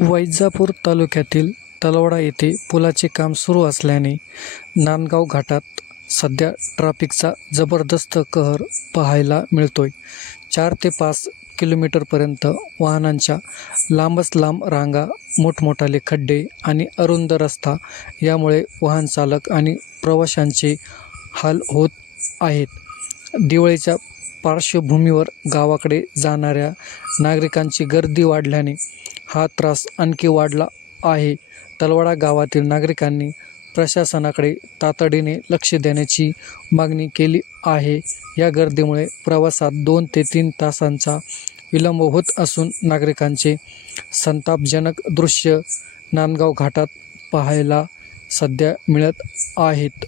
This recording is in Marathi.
वैजापूर तालुक्यातील तलवडा येथे पुलाचे काम सुरू असल्याने नांदगाव घाटात सध्या ट्रॅफिकचा जबरदस्त कहर पाहायला मिळतोय. 4 ते 5 किलोमीटरपर्यंत वाहनांच्या लांबच लांब रांगा, मोठमोठाले खड्डे आणि अरुंद रस्ता यामुळे वाहन चालक आणि प्रवाशांचे हाल होत आहेत. दिवाळीच्या पार्श्वभूमीवर गावाकडे जाणाऱ्या नागरिकांची गर्दी वाढल्याने हा त्रास आणखी वाढला आहे. तलवडा गावातील नागरिकांनी प्रशासनाकडे तातडीने लक्ष देण्याची मागणी केली आहे. या गर्दीमुळे प्रवासात 2 ते 3 तासांचा विलंब होत असून नागरिकांचे संतापजनक दृश्य नांदगाव घाटात पाहायला सध्या मिळत आहेत.